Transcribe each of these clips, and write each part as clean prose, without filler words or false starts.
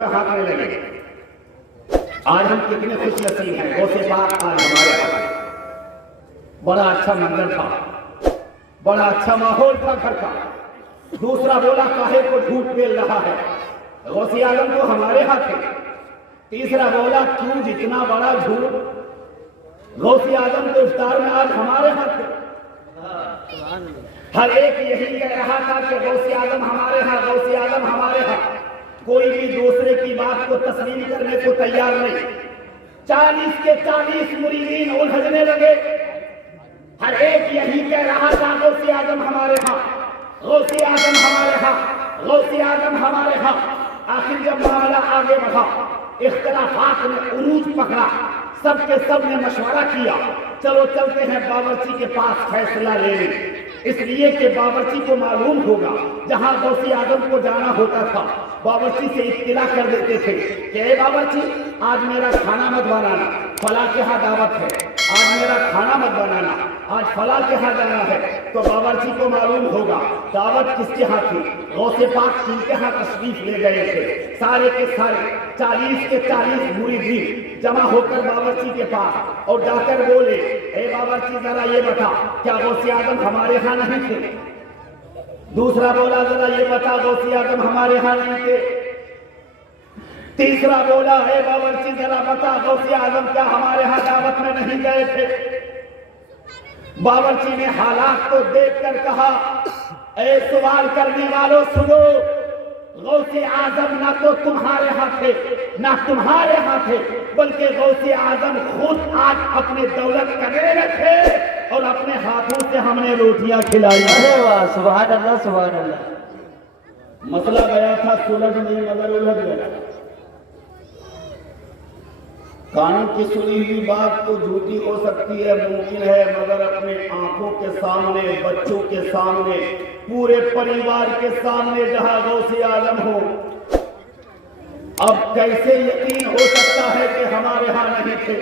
हाथ में लगे। आज हम कितने खुश नसीब हैं, गौसे पाक आज हमारे हाथ में। बड़ा अच्छा मंदिर था, बड़ा अच्छा माहौल था घर का। दूसरा बोला काहे को झूठ बेल रहा है, गौसे आजम तो हमारे हाथ है। तीसरा बोला क्यों जितना बड़ा झूठ, गौसे आजम तो इफ्तार में आज हमारे हाथ है। हर एक यही कह रहा था कि गौसे आजम हमारे हाथ, गौसे आजम हमारे हाथ। कोई भी दूसरे की बात को तस्लीम करने को तैयार नहीं। 40 के 40 मुरीदीन उलझने लगे। हर एक यही कह रहा था गौसे आजम हमारे हाथ, गौसे आजम हमारे हाथ, गौसे आजम हमारे हाथ। आखिर जब मामला आगे बढ़ा, इख्तिलाफात ने उरूज पकड़ा, सबके सब ने मशवरा किया, चलो चलते हैं बावर्ची के पास फैसला लेने। इसलिए कि बावर्ची को मालूम होगा जहां गौसे आजम को जाना होता था, बावर्ची से इत्तिला कर देते थे कि बावर्ची आज मेरा खाना मत बनाना, फला के यहाँ दावत है, आज मेरा खाना मत बनाना, आज फला के यहाँ जाना है। तो बावर्ची को मालूम होगा दावत किसके यहाँ थी, गौसे पाक किनके यहाँ तशरीफ ले गए थे। सारे के सारे 40 के 40 मुरीदीन जमा होकर बावर्ची के पास और जाकर बोले, ए बावर्ची जरा ये बता क्या गौसे आजम हमारे यहाँ नहीं थे? दूसरा बोला जरा ये बता गौसे आजम हमारे यहाँ नहीं थे। तीसरा बोला है बावर्ची जरा बता गौसे आजम क्या हमारे यहाँ दावत में नहीं गए थे? बावर्ची ने हालात को देखकर कहा, ए सवाल करने वालों सुनो, गौसे आजम ना तो तुम्हारे हाथ थे ना तुम्हारे हाथ थे, बल्कि गौसे आजम खुद आज अपने दौलत करने में थे और अपने हाथों से हमने रोटियां खिलाई। अरे वाह, सुभान अल्लाह सुभान अल्लाह। मसला गया था सुलझ नहीं मगर उलझ गया। कानों की सुनी हुई बात तो झूठी हो सकती है, मुमकिन है, मगर अपने आंखों के सामने, बच्चों के सामने, पूरे परिवार के सामने जहां गौसे आजम हो, अब कैसे यकीन हो सकता है कि हमारे यहां नहीं थे?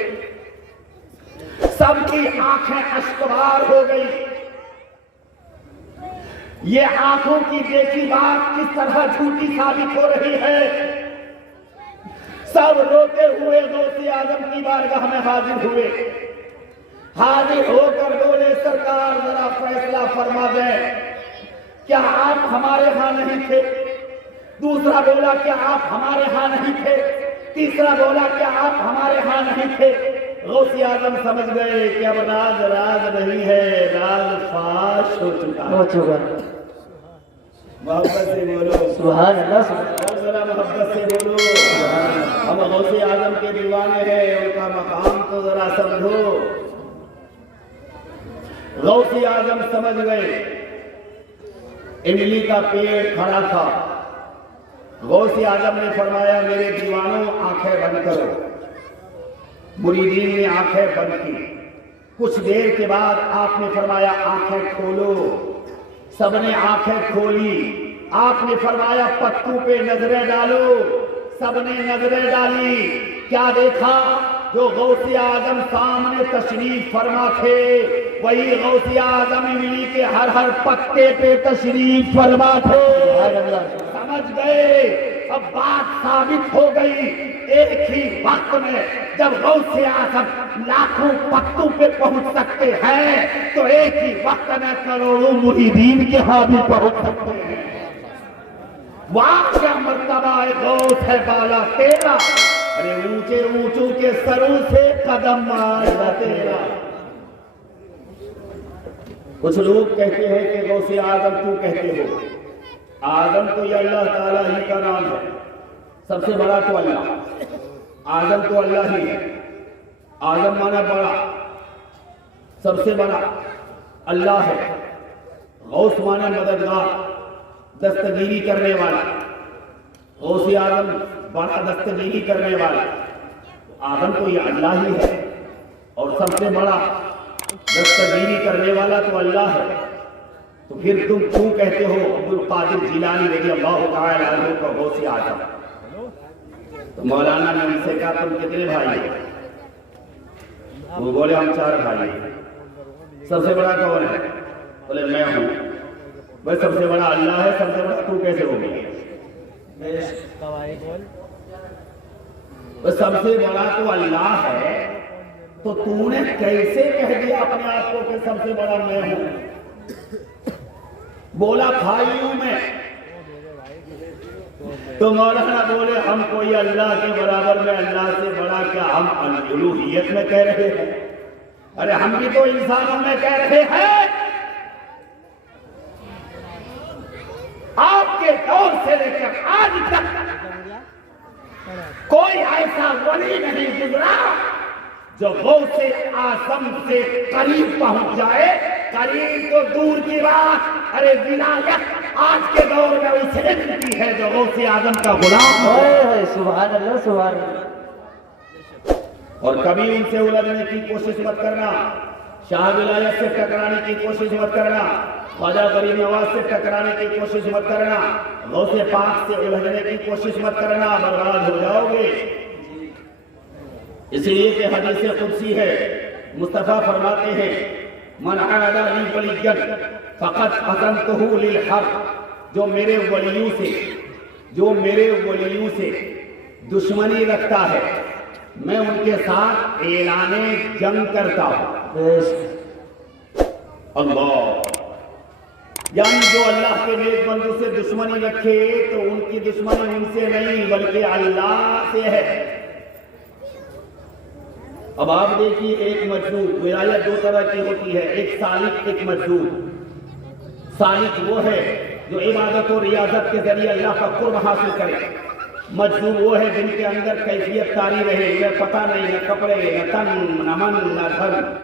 सबकी आंखें अश्कबार हो गई। ये आंखों की देखी बात किस तरह झूठी साबित हो रही है। सब रोते हुए गौसे आजम की बारगाह में हाजिर हुए। हाजिर होकर बोले, सरकार जरा फैसला फरमा दें, क्या आप हमारे यहां नहीं थे? दूसरा बोला क्या आप हमारे यहां नहीं थे? तीसरा बोला क्या आप हमारे यहां नहीं थे? गौसे आजम समझ गए कि अब राज राज नहीं है, राज फाश हो चुका। मोहब्बत से बोलो सुभान अल्लाह, जरा मोहब्बत से बोलो। हम गौसे आजम के दीवाने हैं, उनका मकाम तो जरा समझो। गौसे आजम समझ गए, इमली का पेड़ खड़ा था। गौसे आजम ने फरमाया, मेरे दीवानों आंखें बंद करो। मुरीदीन ने आंखें बंद की। कुछ देर के बाद आपने फरमाया, आंखें खोलो। सबने आंखें खोली। आपने फरमाया, पत्तों पे नजरें डालो। सबने नजरें डाली। क्या देखा? जो गौसे आजम सामने तशरीफ फरमा थे, वही गौसे आजम इमली के हर हर पत्ते पे तशरीफ फरमा थे। समझ गए, अब बात साबित हो गई। एक ही वक्त में जब गौसे आजम लाखों पत्तों पे पहुंच सकते हैं, तो एक ही वक्त में करोड़ों मुरीदीन के हाथ भी पहुंच सकते हैं। वाह क्या मर्तबा गौस है बाला तेरा, अरे ऊंचे ऊंचों के सरों से कदम मारता तेरा। कुछ लोग कहते हैं कि गौसे आजम क्यों कहते हो? आजम तो ये अल्लाह ताला ही का नाम है, सबसे बड़ा तो अल्लाह। आजम तो अल्लाह ही है। आजम माना बड़ा, सबसे बड़ा अल्लाह है। गौस माना मददगार, दस्तगीरी करने वाला। गौसे आजम बड़ा दस्तगीरी करने वाला। आजम तो ये अल्लाह ही है और सबसे बड़ा दस्तगीरी करने वाला तो अल्लाह है। तो फिर तुम क्यों कहते हो अब्दुल कादिर जिलानी रज़ी अल्लाह तआला अन्हु का गौसे आजम? तो मौलाना ने उनसे कहा, तुम कितने भाई हो? वो बोले, हम 4 भाई हैं। सबसे बड़ा कौन है? बोले, मैं हूं। भाई सबसे बड़ा अल्लाह है, सबसे बड़ा तू कैसे हो गया? तो सबसे बड़ा तो अल्लाह है, तो तूने कैसे कह दिया अपने आप को कि सबसे बड़ा मैं हूं? बोला भाई हूं मैं। तो मौलाना बोले हम कोई अल्लाह के बराबर में, अल्लाह से बड़ा क्या हम उलूहियत में कह रहे हैं? अरे हम भी तो इंसानों में कह रहे हैं। आपके दौर से लेकर आज तक कोई ऐसा वली नहीं गुजरा जो गौसे आजम से करीब पहुंच जाए। करीब तो दूर की बात, अरे विलायत आज के दौर में उसे मिलती है जो गौसे आजम का गुलाम है। सुभान अल्लाह, सुभान अल्लाह। और कभी उनसे उलझने की कोशिश मत करना, शाह विलायत से टकराने की कोशिश मत करना, ख्वाजा गरीब नवाज से टकराने की कोशिश मत करना, गौसे पाक से उलझने की कोशिश मत करना, बर्बाद हो जाओगे। इसलिए कि हदीस कुदसी है, मुस्तफा फरमाते हैं मन आदा ली वलिय्यन फक़द अज़नतहु लिल हर्ब। जो मेरे वलियों से दुश्मनी रखता है, मैं उनके साथ ऐलाने जंग करता हूं। अल्लाह, यानी जो अल्लाह के नेक बंदों से दुश्मनी रखे तो उनकी दुश्मनी उनसे नहीं बल्कि अल्लाह से है। अब आप देखिए, एक मजदूर, विलायत दो तरह की होती है, एक सालिक, एक मजदूर। सालिक वो है जो इबादत और रियाजत के जरिए अल्लाह का कुर्ब हासिल करे। मजदूर वो है जिनके अंदर कैफियत तारी रहे, न पता नहीं, न कपड़े, न तन, न मन, न धन।